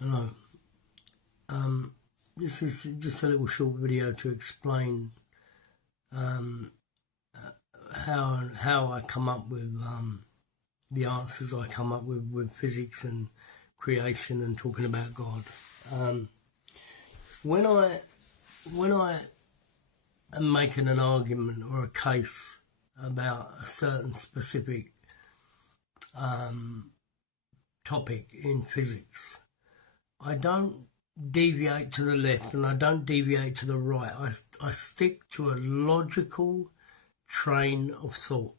Hello. This is just a little short video to explain how I come up with the answers I come up with physics and creation and talking about God. When I am making an argument or a case about a certain specific topic in physics, I don't deviate to the left and I don't deviate to the right. I stick to a logical train of thought.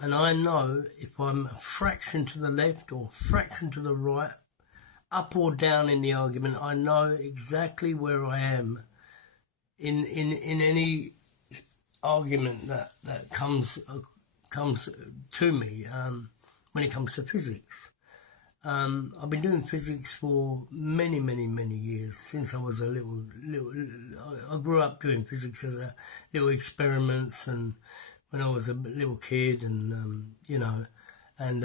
And I know if I'm a fraction to the left or a fraction to the right, up or down in the argument, I know exactly where I am in any argument that comes to me when it comes to physics. I've been doing physics for many years, since I was a little. I grew up doing physics as a little experiments, and when I was a little kid, and and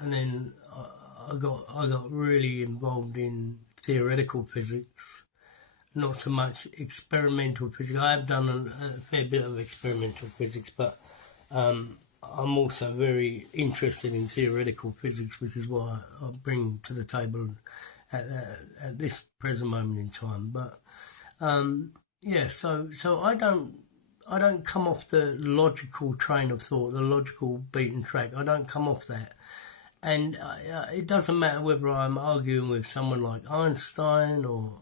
then I got really involved in theoretical physics, not so much experimental physics. I have done a fair bit of experimental physics, but I'm also very interested in theoretical physics, which is what I bring to the table at this present moment in time. But so I don't come off the logical train of thought, the logical beaten track. I don't come off that, and it doesn't matter whether I'm arguing with someone like Einstein or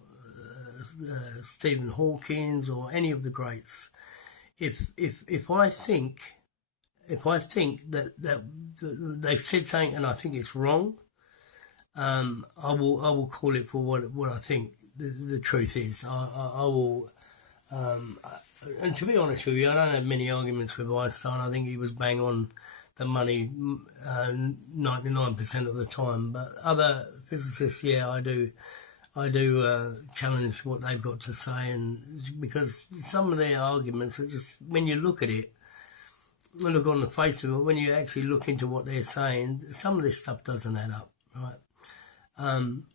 Stephen Hawking or any of the greats. If I think that they've said something and I think it's wrong, I will call it for what I think the truth is. I will, and to be honest with you, I don't have many arguments with Einstein. I think he was bang on the money 99% of the time. But other physicists, yeah, I do challenge what they've got to say, and because some of their arguments are just, when you look at it, look on the face of it, when you actually look into what they're saying, some of this stuff doesn't add up, right?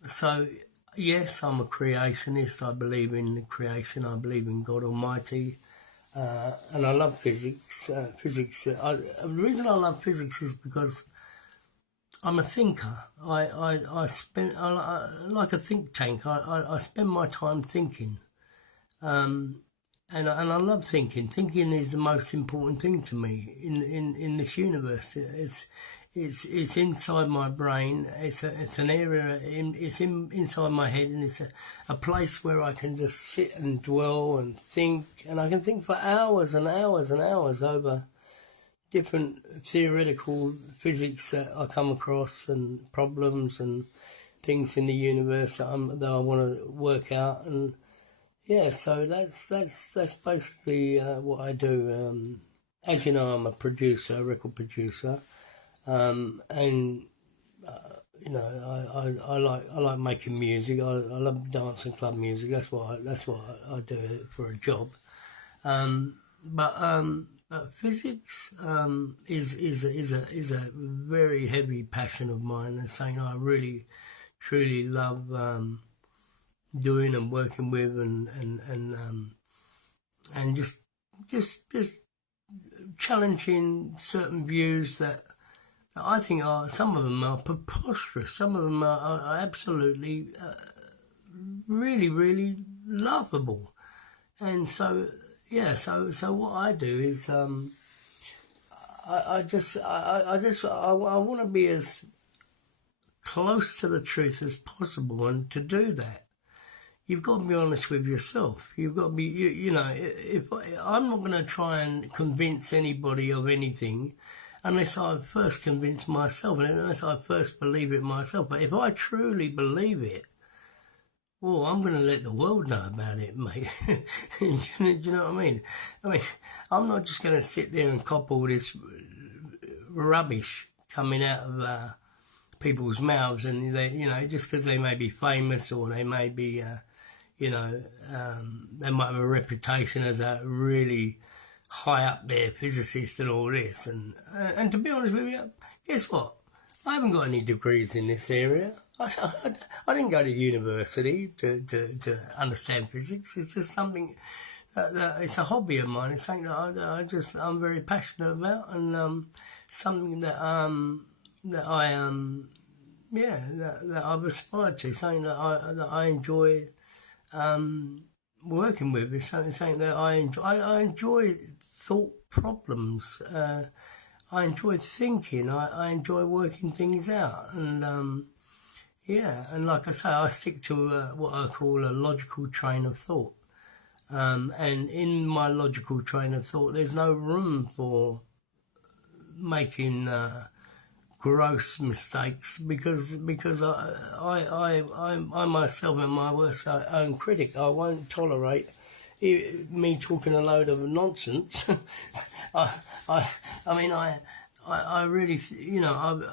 So, yes, I'm a creationist. I believe in creation. I believe in God Almighty. And I love physics. The reason I love physics is because I'm a thinker. I like a think tank. I spend my time thinking. And I love thinking. Thinking is the most important thing to me in this universe. It's inside my brain. It's an area. It's inside my head, and it's a place where I can just sit and dwell and think, and I can think for hours and hours and hours over different theoretical physics that I come across, and problems and things in the universe that I want to work out. And yeah, so that's basically what I do. As you know, I'm a producer, a record producer, and I like making music. I love dance and club music. That's what I do for a job. But physics is a very heavy passion of mine, and something I really truly love doing and working with, and just challenging certain views that I think some of them are preposterous, some of them are absolutely really laughable. And so yeah, so what I do is I want to be as close to the truth as possible, and to do that, you've got to be honest with yourself. You've got to be, if I'm not going to try and convince anybody of anything unless I first convince myself, and unless I first believe it myself. But if I truly believe it, well, I'm going to let the world know about it, mate. Do you know what I mean? I'm not just going to sit there and cop all this rubbish coming out of people's mouths, and they, just because they may be famous, or they may be, they might have a reputation as a really high up there physicist and all this. And to be honest with you, guess what? I haven't got any degrees in this area. I didn't go to university to understand physics. It's just something that it's a hobby of mine. It's something that I'm very passionate about, and something that that I've aspired to. Something that I enjoy working with. It's something that I enjoy. I enjoy thought problems. I enjoy thinking. I enjoy working things out, and and like I say, I stick to what I call a logical train of thought. And in my logical train of thought, there's no room for making gross mistakes because I myself am my worst own critic. I won't tolerate me talking a load of nonsense. I really, I've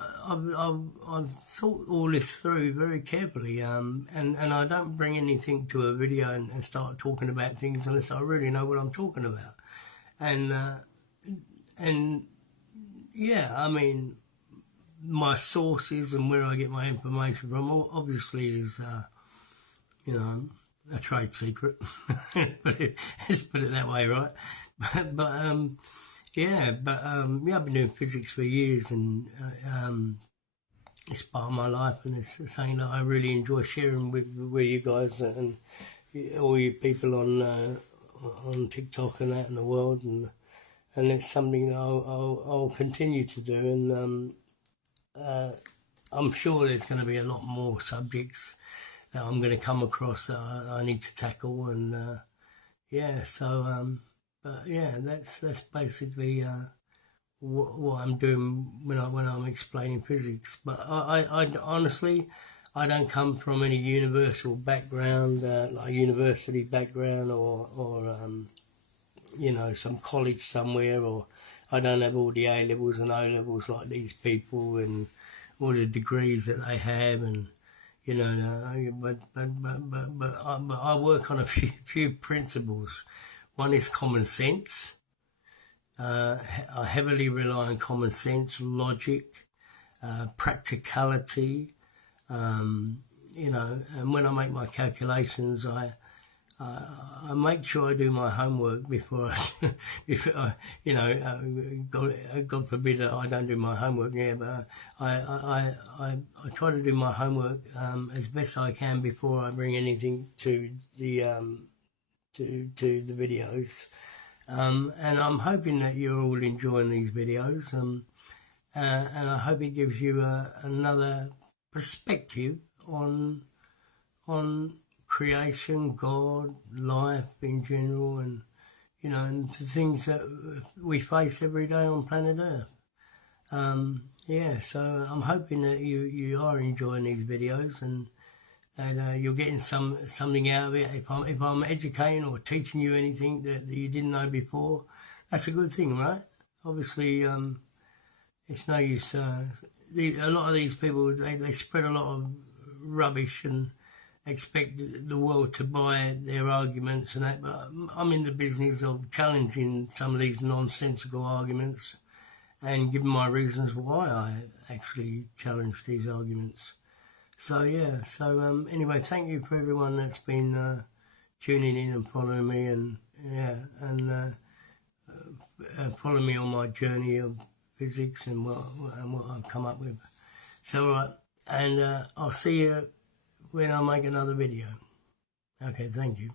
thought all this through very carefully, and I don't bring anything to a video and start talking about things unless I really know what I'm talking about, and yeah, I mean, my sources and where I get my information from obviously is, a trade secret. Let's put it that way, right? I've been doing physics for years, and it's part of my life, and it's something that I really enjoy sharing with you guys and all you people on TikTok and that in the world, and it's something that I'll continue to do, and I'm sure there's going to be a lot more subjects that I'm going to come across that I need to tackle, and that's basically what I'm doing when I'm explaining physics. But I honestly, I don't come from any universal background, like university background, or some college somewhere, or I don't have all the A levels and O levels like these people and all the degrees that they have, and but I work on a few principles. One is common sense. I heavily rely on common sense, logic, practicality. And when I make my calculations, I make sure I do my homework before God forbid I don't do my homework. Yeah, but I try to do my homework as best I can before I bring anything to the the videos. And I'm hoping that you're all enjoying these videos, and I hope it gives you another perspective on creation, God, life in general, and and the things that we face every day on planet Earth. So I'm hoping that you are enjoying these videos, and you're getting something out of it. If I'm educating or teaching you anything that you didn't know before, that's a good thing, right? Obviously, it's no use. A lot of these people, they spread a lot of rubbish and expect the world to buy their arguments and that, but I'm in the business of challenging some of these nonsensical arguments and giving my reasons why I actually challenge these arguments. So anyway, thank you for everyone that's been tuning in and following me, and following me on my journey of physics and what I've come up with. So and I'll see you when I make another video. Okay, thank you.